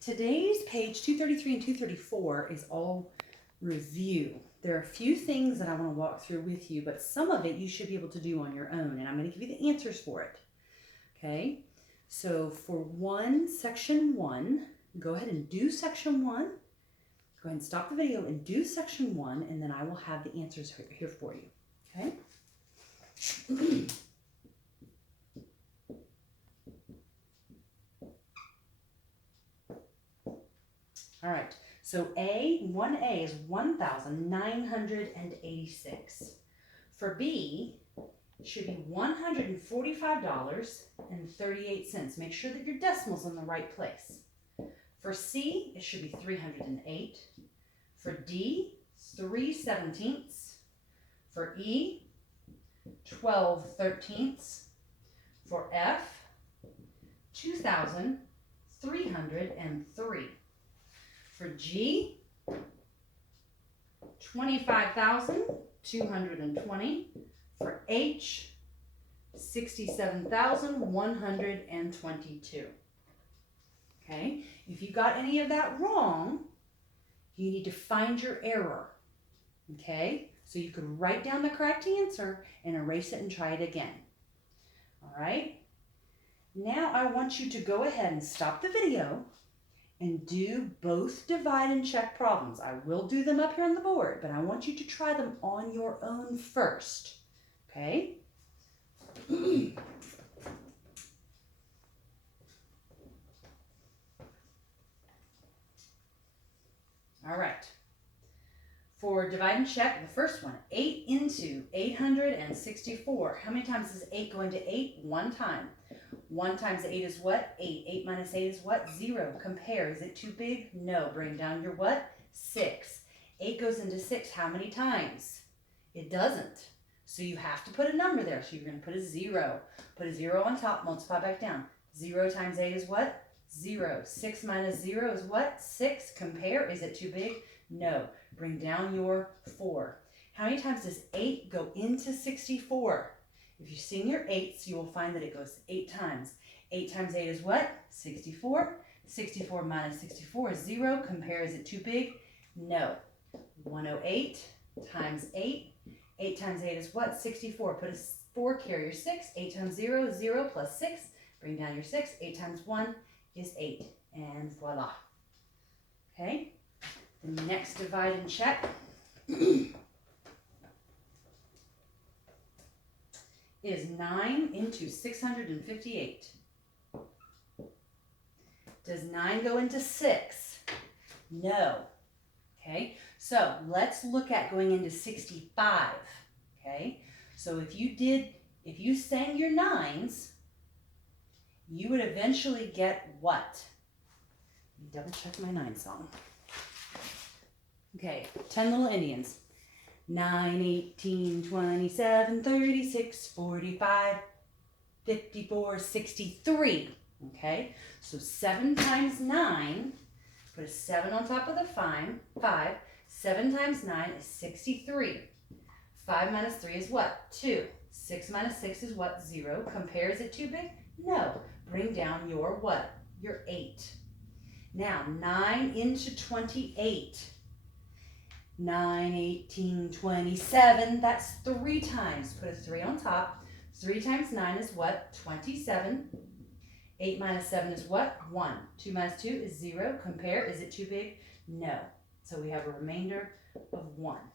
Today's page 233 and 234 is all review. There are a few things that I want to walk through with you, but some of it you should be able to do on your own, and I'm going to give you the answers for it. Okay, so for section 1, go ahead and do section 1. Go ahead and stop the video and do section 1, and then I will have the answers here for you. Okay? All right, so 1A is 1,986. For B, it should be $145.38. Make sure that your decimal's in the right place. For C, it should be 308. For D, 3/17. For E, 12/13. For F, 2,303. For G, 25,220. For H, 67,122. Okay, if you got any of that wrong, you need to find your error. Okay, so you can write down the correct answer and erase it and try it again. All right, now I want you to go ahead and stop the video and do both divide and check problems. I will do them up here on the board, but I want you to try them on your own first. Okay? All right. For divide and check, the first one, 8 into 864. How many times does 8 go into 8? One time. 1 times 8 is what? 8. 8 minus 8 is what? 0. Compare. Is it too big? No. Bring down your what? 6. 8 goes into 6 how many times? It doesn't. So you have to put a number there. So you're going to put a 0. Put a 0 on top, multiply back down. 0 times 8 is what? 0. 6 minus 0 is what? 6. Compare. Is it too big? No. Bring down your 4. How many times does 8 go into 64? If you sing your 8s, you will find that it goes 8 times. 8 times 8 is what? 64. 64 minus 64 is 0. Compare, is it too big? No. 108 times 8. 8 times 8 is what? 64. Put a 4, carry your 6. 8 times 0 is 0 plus 6. Bring down your 6. 8 times 1 is 8. And voila. Okay? The next divide and check is 9 into 658. Does 9 go into 6? No. Okay, so let's look at going into 65. Okay, so if you sang your 9s, you would eventually get what? Double check my 9 song. Okay, 10 Little Indians. 9, 18, 27, 36, 45, 54, 63. Okay, so 7 times 9, put a 7 on top of the 5. 7 times 9 is 63. 5 minus 3 is what? 2. 6 minus 6 is what? 0. Compare, is it too big? No. Bring down your what? Your 8. Now, 9 into 28. 9, 18, 27, that's 3 times. Put a 3 on top. 3 times 9 is what? 27. 8 minus 7 is what? 1. 2 minus 2 is 0. Compare, is it too big? No. So we have a remainder of 1.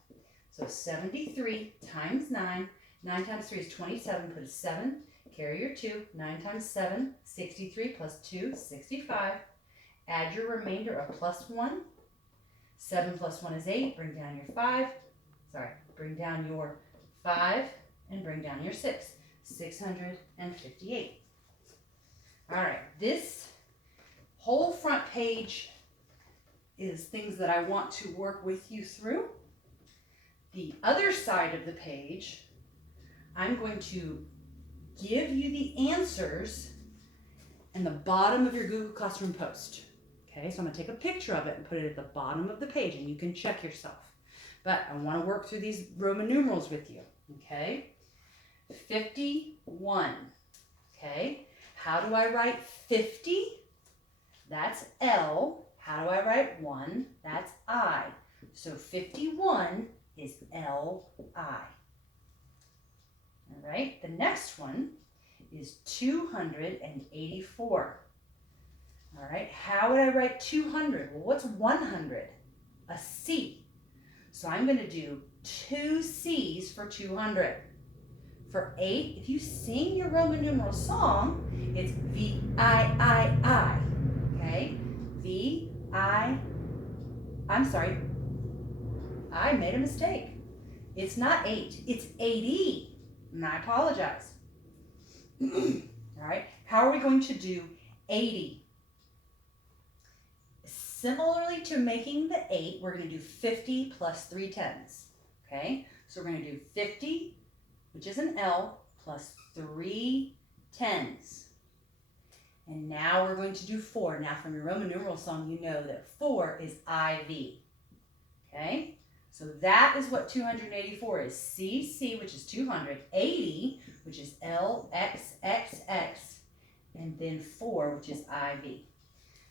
So 73 times 9. 9 times 3 is 27. Put a 7. Carry your 2. 9 times 7, 63 plus 2, 65. Add your remainder of plus 1. 7 plus 1 is 8. Bring down your 5. Bring down your 5 and bring down your 6. 658. All right, this whole front page is things that I want to work with you through. The other side of the page, I'm going to give you the answers in the bottom of your Google Classroom post. Okay, so I'm going to take a picture of it and put it at the bottom of the page, and you can check yourself. But I want to work through these Roman numerals with you. Okay, 51. Okay, how do I write 50? That's L. How do I write 1? That's I. So 51 is L-I. All right, the next one is 284. All right, how would I write 200? Well, what's 100? A C. So I'm going to do 2 C's for 200. For 8, if you sing your Roman numeral song, it's V-I-I-I. Okay? V-I, I'm sorry, I made a mistake. It's not 8, it's 80. And I apologize. All right, how are we going to do 80? Similarly to making the 8, we're going to do 50 plus 3 tens. Okay, so we're going to do 50, which is an L, plus 3 tens. And now we're going to do 4. Now from your Roman numeral song, you know that 4 is IV. Okay? So that is what 284 is. CC, which is 200, 80, which is LXXX, and then 4, which is IV.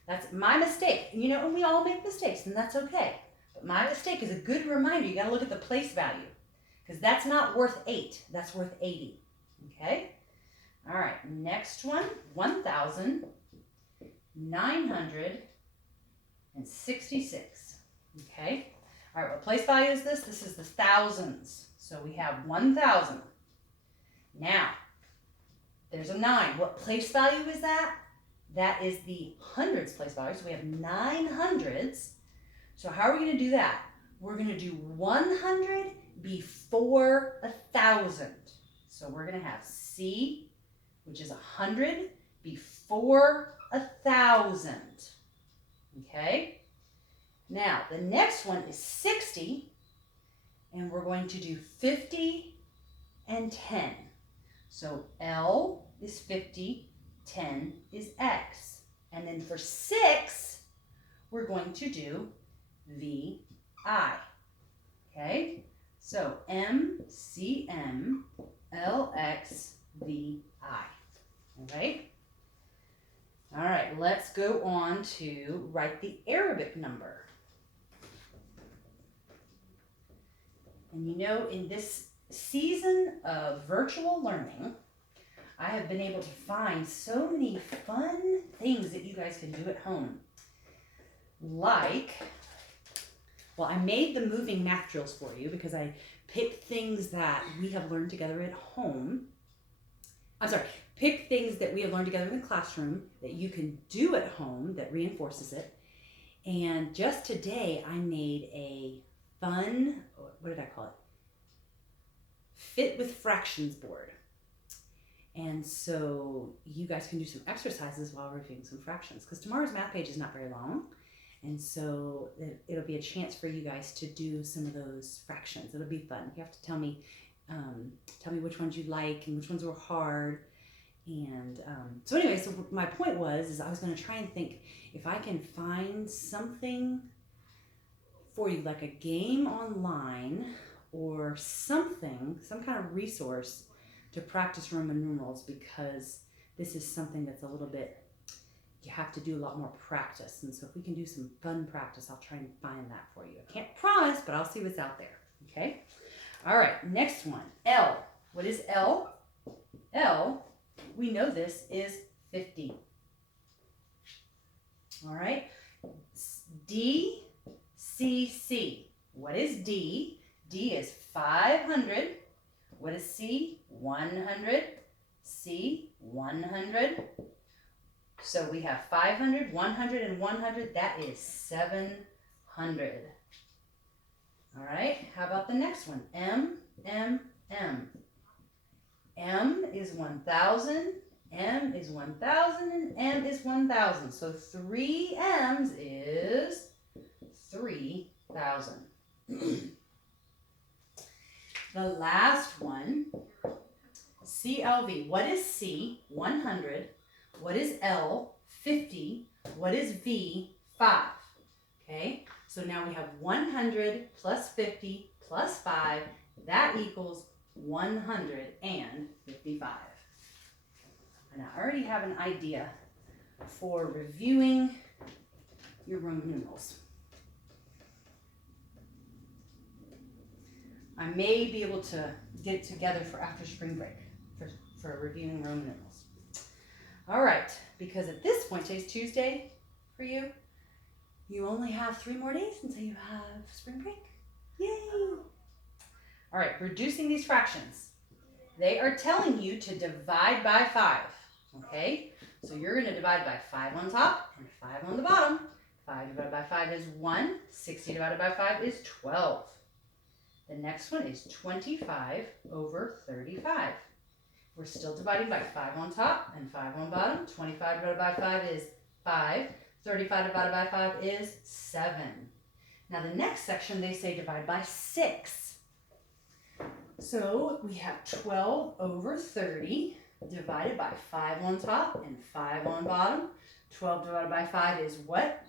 That's my mistake. You know, and we all make mistakes, and that's okay. But my mistake is a good reminder. You got to look at the place value, because that's not worth 8. That's worth 80. Okay? All right, next one, 1,966. Okay? All right, what place value is this? This is the thousands. So we have 1,000. Now, there's a 9. What place value is that? That is the hundreds place value. So we have 9 hundreds. So how are we going to do that? We're going to do 100 before 1,000. So we're going to have C, which is 100, before 1,000. Okay? Now, the next one is 60, and we're going to do 50 and 10. So L is 50, 10 is X. And then for 6, we're going to do VI. Okay? So MCM LXVI. All right? All right, let's go on to write the Arabic number. And you know, in this season of virtual learning, I have been able to find so many fun things that you guys can do at home. Like, well, I made the moving math drills for you because I picked things that we have learned together at home. Pick things that we have learned together in the classroom that you can do at home that reinforces it. And just today, I made a fun, what did I call it? Fit with fractions board. And so you guys can do some exercises while reviewing some fractions, because tomorrow's math page is not very long. And so it'll be a chance for you guys to do some of those fractions. It'll be fun. You have to tell me which ones you like and which ones were hard. And so anyway, so my point was I was going to try and think if I can find something for you, like a game online or something, some kind of resource to practice Roman numerals, because this is something that's a little bit, you have to do a lot more practice. And so if we can do some fun practice, I'll try and find that for you. I can't promise, but I'll see what's out there. Okay? All right, next one, L. What is L? L, we know this is 50. All right, D, C, C. What is D? D is 500. What is C? 100. C, 100. So we have 500, 100, and 100. That is 700. All right, how about the next one? M, M, M. M is 1,000, M is 1,000, and M is 1,000. So 3 M's is 3,000. The last one, CLV. What is C? 100. What is L? 50. What is V? 5. Okay, so now we have 100 plus 50 plus 5. That equals 155. And I already have an idea for reviewing your Roman numerals. I may be able to get it together for after spring break for reviewing Roman numerals. All right, because at this point, today's Tuesday for you, you only have 3 more days until you have spring break. Yay! All right, reducing these fractions. They are telling you to divide by 5, okay? So you're going to divide by 5 on top and 5 on the bottom. 5 divided by 5 is 1. 60 divided by 5 is 12. The next one is 25 over 35. We're still dividing by 5 on top and 5 on bottom. 25 divided by 5 is 5. 35 divided by 5 is 7. Now the next section, they say divide by 6. So we have 12 over 30 divided by 5 on top and 5 on bottom. 12 divided by 5 is what?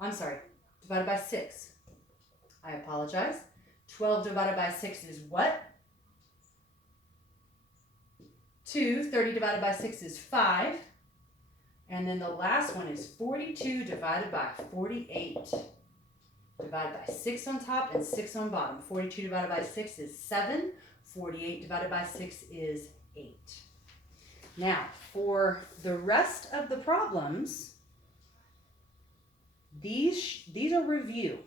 I'm sorry, divided by 6. I apologize. 12 divided by 6 is what? 2. 30 divided by 6 is 5. And then the last one is 42 divided by 48. Divided by 6 on top and 6 on bottom. 42 divided by 6 is 7. 48 divided by 6 is 8. Now, for the rest of the problems, these are review.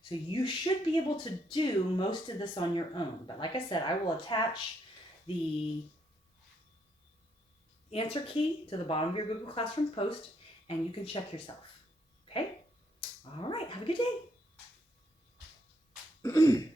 So you should be able to do most of this on your own. But like I said, I will attach the answer key to the bottom of your Google Classroom post, and you can check yourself. Okay? All right, have a good day.